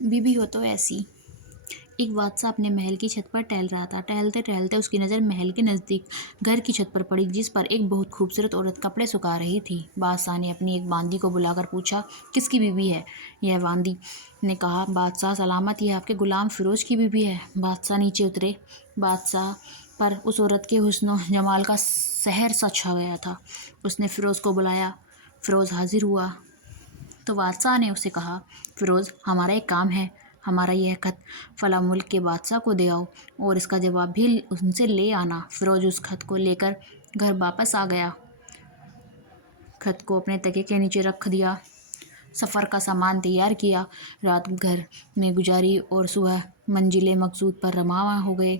Be be ہو تو ایسی۔ ایک بادشاہ اپنے محل کی چھت پر ٹہل رہا تھا۔ ٹہلتے ٹہلتے اس کی نظر محل کے نزدیک گھر کی چھت پر پڑی، جس پر ایک بہت خوبصورت عورت کپڑے سکھا رہی تھی۔ بادشاہ نے اپنی ایک باندی کو بلا کر پوچھا، کس کی بیوی ہے یہ؟ باندی نے کہا، بادشاہ سلامت، یہ آپ کے غلام فیروز کی بیوی ہے۔ بادشاہ نیچے اترے۔ بادشاہ پر اس عورت کے حسن و جمال کا سحر سا چھا گیا تھا۔ اس نے فیروز کو بلایا۔ فیروز حاضر ہوا تو بادشاہ نے اسے کہا، فیروز، ہمارا ایک کام ہے۔ ہمارا یہ خط فلاں ملک کے بادشاہ کو دے آؤ اور اس کا جواب بھی ان سے لے آنا۔ فیروز اس خط کو لے کر گھر واپس آ گیا۔ خط کو اپنے تکیے کے نیچے رکھ دیا، سفر کا سامان تیار کیا، رات گھر میں گزاری اور صبح منزل مقصود پر روانہ ہو گئے۔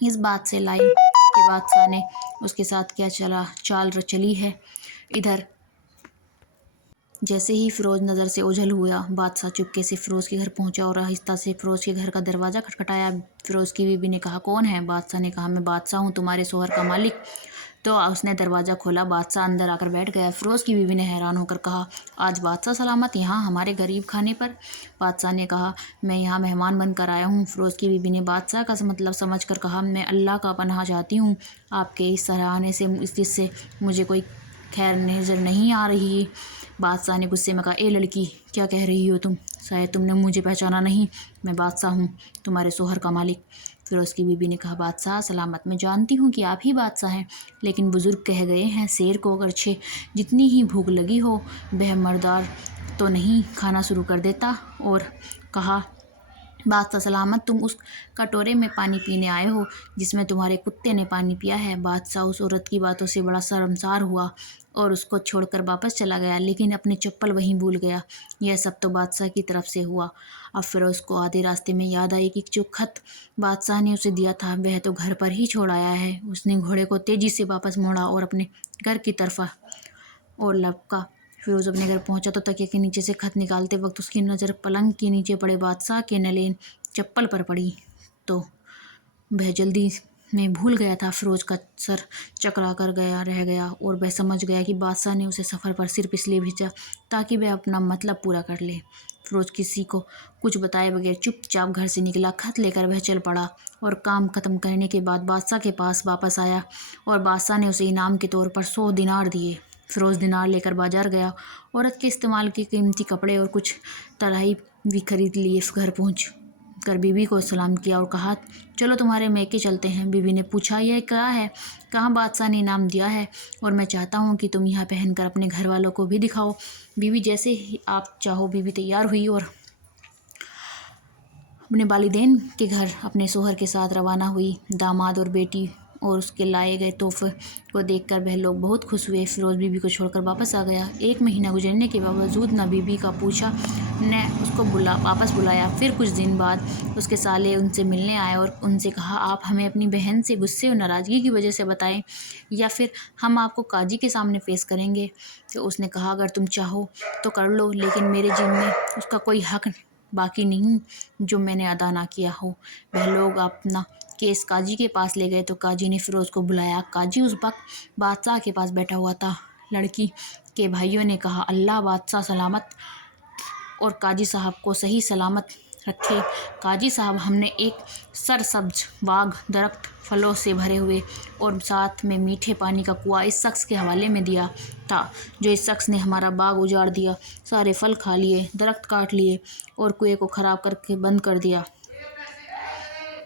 اس بات سے لائن کہ بادشاہ نے اس کے ساتھ کیا چال چلی ہے۔ ادھر جیسے ہی فیروز نظر سے اوجھل ہوا، بادشاہ چپکے سے فیروز کے گھر پہنچا اور آہستہ سے فیروز کے گھر کا دروازہ کھٹکھٹایا۔ فیروز کی بیوی نے کہا، کون ہے؟ بادشاہ نے کہا، میں بادشاہ ہوں، تمہارے شوہر کا مالک۔ تو اس نے دروازہ کھولا۔ بادشاہ اندر آ کر بیٹھ گیا۔ فیروز کی بیوی نے حیران ہو کر کہا، آج بادشاہ سلامت یہاں ہمارے غریب خانے پر؟ بادشاہ نے کہا، میں یہاں مہمان بن کر آیا ہوں۔ فیروز کی بیوی نے بادشاہ کا مطلب سمجھ کر کہا، میں اللہ کا پناہ چاہتی ہوں، آپ کے اس سراہنے سے جس سے مجھے کوئی خیر نظر نہیں آ رہی۔ بادشاہ نے غصے میں کہا، اے لڑکی، کیا کہہ رہی ہو تم؟ شاید تم نے مجھے پہچانا نہیں، میں بادشاہ ہوں، تمہارے شوہر کا مالک۔ فیروز کی بیوی نے کہا، بادشاہ سلامت، میں جانتی ہوں کہ آپ ہی بادشاہ ہیں، لیکن بزرگ کہہ گئے ہیں، شیر کو اگرچہ جتنی ہی بھوک لگی ہو، وہ مردار تو نہیں کھانا شروع کر دیتا۔ اور کہا، بادشاہ سلامت، تم اس کٹورے میں پانی پینے آئے ہو جس میں تمہارے کتے نے پانی پیا ہے۔ بادشاہ اس عورت کی باتوں سے بڑا شرمسار ہوا اور اس کو چھوڑ کر واپس چلا گیا، لیکن اپنی چپل وہیں بھول گیا۔ یہ سب تو بادشاہ کی طرف سے ہوا۔ اب فیروز کو آدھے راستے میں یاد آئی کہ جو خط بادشاہ نے اسے دیا تھا وہ تو گھر پر ہی چھوڑ آیا ہے۔ اس نے گھوڑے کو تیزی سے واپس موڑا اور اپنے گھر کی طرف اور لپکا۔ فیروز اپنے گھر پہنچا تو تکیے کے نیچے سے خط نکالتے وقت اس کی نظر پلنگ کے نیچے پڑے بادشاہ کے نلین چپل پر پڑی تو وہ جلدی میں بھول گیا تھا۔ فیروز کا سر چکرا کر رہ گیا اور وہ سمجھ گیا کہ بادشاہ نے اسے سفر پر صرف اس لیے بھیجا تاکہ وہ اپنا مطلب پورا کر لے۔ فیروز کسی کو کچھ بتائے بغیر چپ چاپ گھر سے نکلا، خط لے کر وہ چل پڑا اور کام ختم کرنے کے بعد بادشاہ کے پاس واپس آیا اور بادشاہ نے اسے انعام کے طور پر 100 دینار دیے۔ فیروز دینار لے کر بازار گیا، عورت کے استعمال کے قیمتی کپڑے اور کچھ تحائف بھی خرید لیے۔ گھر پہنچ کر بیوی کو سلام کیا اور کہا، چلو تمہارے میکے چلتے ہیں۔ بیوی نے پوچھا، یہ کیا ہے؟ کہاں بادشاہ نے انعام دیا ہے اور میں چاہتا ہوں کہ تم یہاں پہن کر اپنے گھر والوں کو بھی دکھاؤ۔ بیوی، جیسے ہی آپ چاہو۔ بیوی تیار ہوئی اور اپنے والدین کے گھر اپنے شوہر کے ساتھ روانہ ہوئی۔ داماد اور بیٹی اور اس کے لائے گئے تحفے کو دیکھ کر وہ لوگ بہت خوش ہوئے۔ فیروز بیوی کو چھوڑ کر واپس آ گیا۔ 1 مہینہ گزرنے کے باوجود نہ بیوی کا پوچھا نہ اس کو واپس بلایا۔ پھر کچھ دن بعد اس کے سالے ان سے ملنے آئے اور ان سے کہا، آپ ہمیں اپنی بہن سے غصے اور ناراضگی کی وجہ سے بتائیں یا پھر ہم آپ کو قاضی کے سامنے پیش کریں گے۔ تو اس نے کہا، اگر تم چاہو تو کر لو، لیکن میرے ذمے اس کا کوئی حق باقی نہیں جو میں نے ادا نہ کیا ہو۔ وہ لوگ اپنا کیس قاضی کے پاس لے گئے تو قاضی نے فیروز کو بلایا۔ قاضی اس وقت بادشاہ کے پاس بیٹھا ہوا تھا۔ لڑکی کے بھائیوں نے کہا، اللہ بادشاہ سلامت اور قاضی صاحب کو صحیح سلامت رکھے۔ قاضی صاحب، ہم نے ایک سرسبز باغ، درخت پھلوں سے بھرے ہوئے اور ساتھ میں میٹھے پانی کا کنواں اس شخص کے حوالے میں دیا تھا، جو اس شخص نے ہمارا باغ اجاڑ دیا، سارے پھل کھا لیے، درخت کاٹ لیے اور کنویں کو خراب کر کے بند کر دیا۔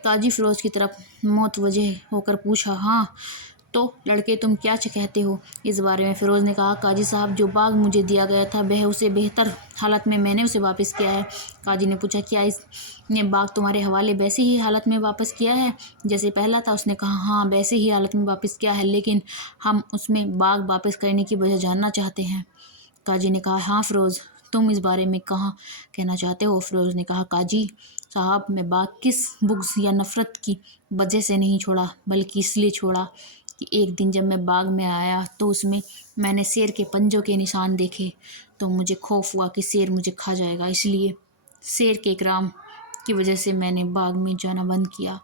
قاضی فیروز کی طرف متوجہ ہو کر پوچھا، ہاں تو لڑکے، تم کیا کہتے ہو اس بارے میں؟ فیروز نے کہا، قاضی صاحب، جو باغ مجھے دیا گیا تھا وہ اسے بہتر حالت میں نے اسے واپس کیا ہے۔ قاضی نے پوچھا، کیا اس نے باغ تمہارے حوالے ویسے ہی حالت میں واپس کیا ہے جیسے پہلا تھا؟ اس نے کہا، ہاں ویسے ہی حالت میں واپس کیا ہے، لیکن ہم اس میں باغ واپس کرنے کی وجہ جاننا چاہتے ہیں۔ قاضی نے کہا، ہاں فیروز، تم اس بارے میں کہاں کہنا چاہتے ہو؟ فیروز نے کہا، قاضی صاحب، میں باغ کس بغض یا نفرت کی وجہ سے نہیں چھوڑا، بلکہ اس لیے چھوڑا کہ ایک دن جب میں باغ میں آیا تو اس میں نے شیر کے پنجوں کے نشان دیکھے تو مجھے خوف ہوا کہ شیر مجھے کھا جائے گا، اس لیے شیر کے اکرام کی وجہ سے میں نے باغ میں جانا بند کیا۔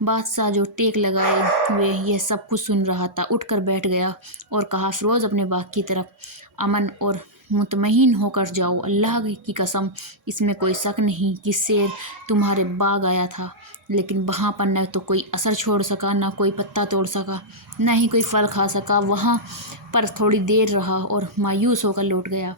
بادشاہ جو ٹیک لگائے ہوئے یہ سب کچھ سن رہا تھا، اٹھ کر بیٹھ گیا اور کہا، فیروز، اپنے باغ کی طرف امن اور مطمئن ہو کر جاؤ، اللہ کی قسم اس میں کوئی شک نہیں کہ شیر تمہارے باغ آیا تھا، لیکن وہاں پر نہ تو کوئی اثر چھوڑ سکا، نہ کوئی پتا توڑ سکا، نہ ہی کوئی پھل کھا سکا۔ وہاں پر تھوڑی دیر رہا اور مایوس ہو کر لوٹ گیا۔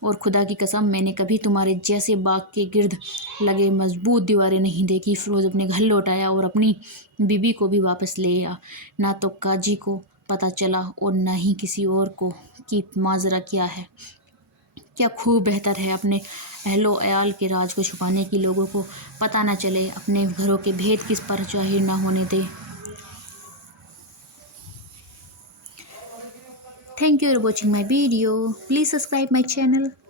اور خدا کی قسم میں نے کبھی تمہارے جیسے باغ کے گرد لگے مضبوط دیواریں نہیں دیکھی۔ فیروز اپنے گھر لوٹ آیا اور اپنی بیوی کو بھی واپس لے آیا۔ نہ تو قاضی کو پتہ چلا اور نہ ہی کسی اور کو کہ ماجرا کیا ہے۔ کیا خوب بہتر ہے اپنے اہل و عیال کے راز کو چھپانے کی، لوگوں کو پتہ نہ چلے، اپنے گھروں کے بھید کس پر ظاہر نہ ہونے دے۔ Thank you for watching my video. Please subscribe my channel.